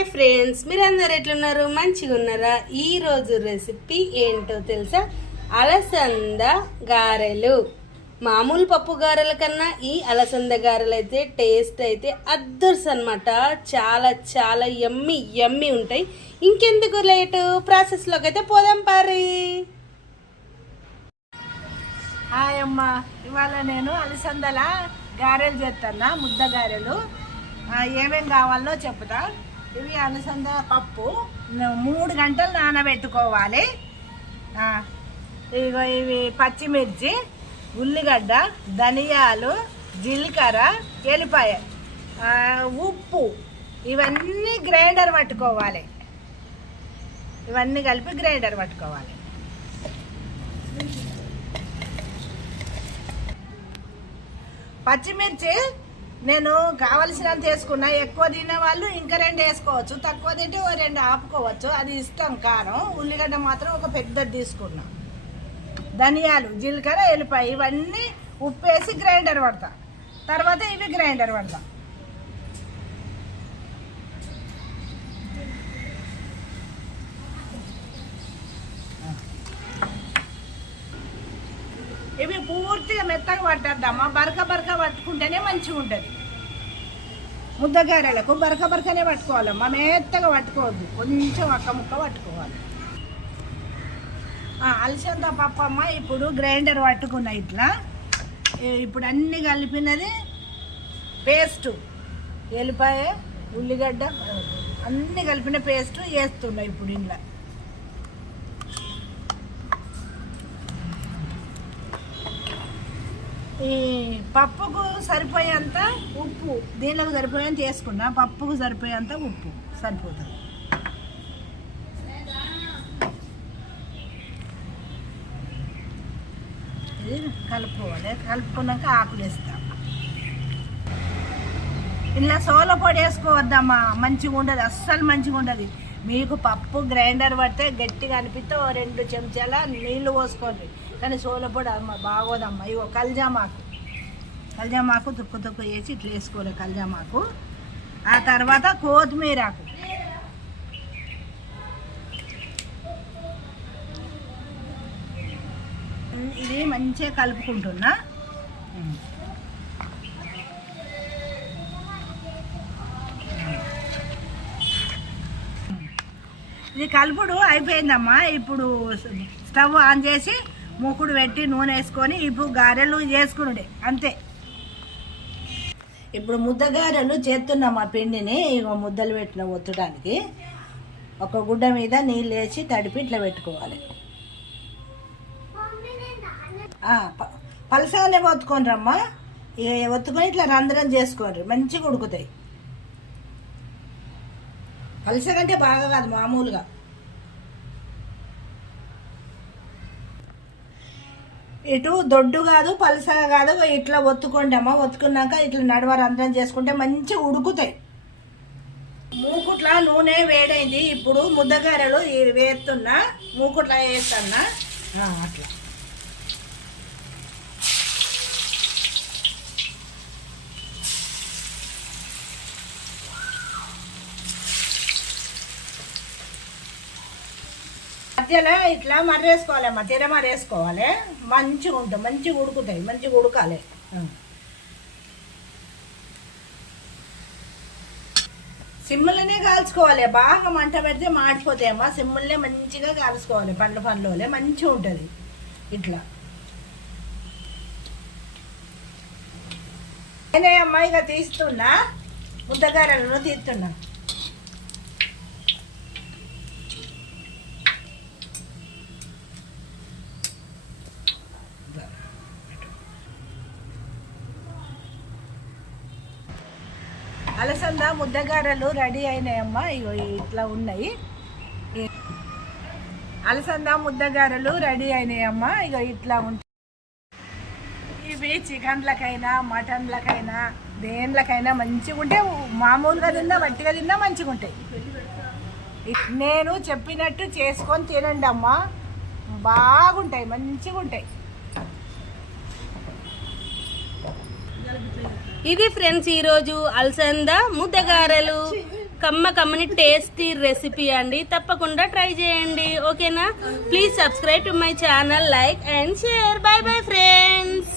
Hi friends మీరందరు ఎట్లున్నారు? మంచిగా ఉన్నారా? ఈరోజు రెసిపీ ఏంటో తెలుసా? అలసంద గారెలు. మామూలు పప్పు గారెల కన్నా ఈ అలసంద గారెలు అయితే టేస్ట్ అయితే అద్దర్స్ అనమాట చాలా చాలా ఎమ్మి ఎమ్మి ఉంటాయి. ఇంకెందుకు లేటు? ప్రాసెస్లోకి అయితే పోదాం పారి. హాయ్ అమ్మ ఇవాళ నేను అలసందల గారెలు చేస్తాను ముద్ద గారెలు. ఏమేమి కావాలో చెప్తా. ఇవి అలసంద పప్పు. మూడు గంటలు నానబెట్టుకోవాలి. ఇగో ఇవి పచ్చిమిర్చి ఉల్లిగడ్డ ధనియాలు జీలకర్ర ఎల్లిపాయ ఉప్పు. ఇవన్నీ గ్రైండర్ పట్టుకోవాలి. ఇవన్నీ కలిపి గ్రైండర్ పట్టుకోవాలి. పచ్చిమిర్చి నేను కావలసినంత వేసుకున్నా. ఎక్కువ తినే వాళ్ళు ఇంకా రెండు వేసుకోవచ్చు. తక్కువ తింటే ఓ రెండు ఆపుకోవచ్చు. అది ఇష్టం కారం. ఉల్లిగడ్డ మాత్రం ఒక పెద్దది తీసుకున్నా. ధనియాలు జీలకర్ర ఎల్లిపాయ ఇవన్నీ ఉప్పు వేసి గ్రైండర్ పడతా. తర్వాత ఇవి గ్రైండర్ పడతా ఇవి పూర్తిగా మెత్తగా పట్టద్దమ్మా బరక బరక పట్టుకుంటేనే మంచిగా ఉంటుంది. ముద్దగారెలకు బరక బరకనే పట్టుకోవాలమ్మా. మెత్తగా పట్టుకోవద్దు. కొంచెం అక్క ముక్క పట్టుకోవాలి. అలసంద పప్పు అమ్మ ఇప్పుడు గ్రైండర్ పట్టుకున్న ఇట్లా. ఇప్పుడు అన్ని కలిపినది పేస్ట్. ఎల్లిపాయ ఉల్లిగడ్డ అన్ని కలిపిన పేస్ట్ వేస్తున్నా ఇప్పుడు ఇంట్లో. ఈ పప్పుకు సరిపోయేంత ఉప్పు దీనిలోకి సరిపోయేంత వేసుకున్నా పప్పుకు సరిపోయేంత ఉప్పు సరిపోతుంది. ఇది కలుపుకోవాలి. కలుపుకున్నాక ఆకులు వేస్తాం. ఇలా సోల పొడి వేసుకోవద్దమ్మా. మంచిగా ఉండదు అస్సలు మంచిగా ఉండదు మీకు పప్పు గ్రైండర్ పడితే గట్టిగా అనిపిస్తే ఓ రెండు చెంచాల నీళ్ళు పోసుకోండి. కానీ సోలపొడి అమ్మ బాగోదమ్మా. ఇగో కల్జామాకు. కల్జామాకు తుక్కు తుక్కు వేసి ఇట్లా వేసుకోవాలి కల్జామాకు. ఆ తర్వాత కొత్తిమీరాకు. ఇది మంచిగా కలుపుకుంటున్నా. ఇది కలుపుడు అయిపోయిందమ్మా. ఇప్పుడు స్టవ్ ఆన్ చేసి మూకుడు పెట్టి నూనె వేసుకొని ఇప్పుడు గారెలు చేసుకునుడే. అంతే. ఇప్పుడు ముద్ద గారెలు చేస్తున్నాం ఆ పిండిని? ఇక ముద్దలు పెట్టిన ఒత్తడానికి. ఒక గుడ్డ మీద నీళ్ళు వేసి తడిపి ఇట్లా పెట్టుకోవాలి. ప- పలసానే ఒత్తుకొని ఇక ఒత్తుకొని ఇట్లా రంధ్రం చేసుకోండి. మంచిగా ఉడుకుతాయి. పలసగంటే బాగా కాదు మామూలుగా. ఇటు దొడ్డు కాదు పలసగా కాదు ఇట్లా ఒత్తుకోండి అమ్మ ఒత్తుకున్నాక ఇట్లా నడవ రంధ్రం చేసుకుంటే మంచిగా ఉడుకుతాయి. మూకుట్ల నూనె వేడైంది. ఇప్పుడు ముద్దగారెలు వేస్తున్నా మూకుట్ల వేస్తున్నా. అట్లా. మధ్యలో ఇట్లా మర్రేసుకోవాలమ్మా తిర మర్రేసుకోవాలి. మంచిగా ఉంటుంది మంచిగా ఉడుకుతాయి మంచిగా ఉడకాలి. సిమ్ములనే కాల్చుకోవాలి బాగా మంట పెడితే మాడిపోతాయమ్మా సిమ్ములనే మంచిగా కాల్చుకోవాలి పండ్లు పండ్లు మంచిగా ఉంటుంది ఇట్లా. నేనే అమ్మాయిగా తీస్తున్నా ముద్దగారలను తీస్తున్నా. అలసంద ముద్దగారలు రెడీ అయినాయమ్మా. ఇగో ఇట్లా ఉన్నాయి. అలసంద ముద్దగారలు రెడీ అయినాయమ్మా. ఇగో ఇట్లా ఉంటాయి ఇవి చికెన్లకైనా మటన్లకైనా దేనిలకైనా మంచిగా ఉంటే మామూలుగా తిన్నా వట్టిగా తిన్నా మంచిగా ఉంటాయి. నేను చెప్పినట్టు చేసుకొని తినండి అమ్మా బాగుంటాయి మంచిగా ఉంటాయి. ఇది ఫ్రెండ్స్ ఈరోజు అలసంద ముద్దగారెలు. కమ్మ కమ్మని టేస్టీ రెసిపీ అండి. తప్పకుండా ట్రై చేయండి. ఓకేనా? Please subscribe to my channel like and share bye bye friends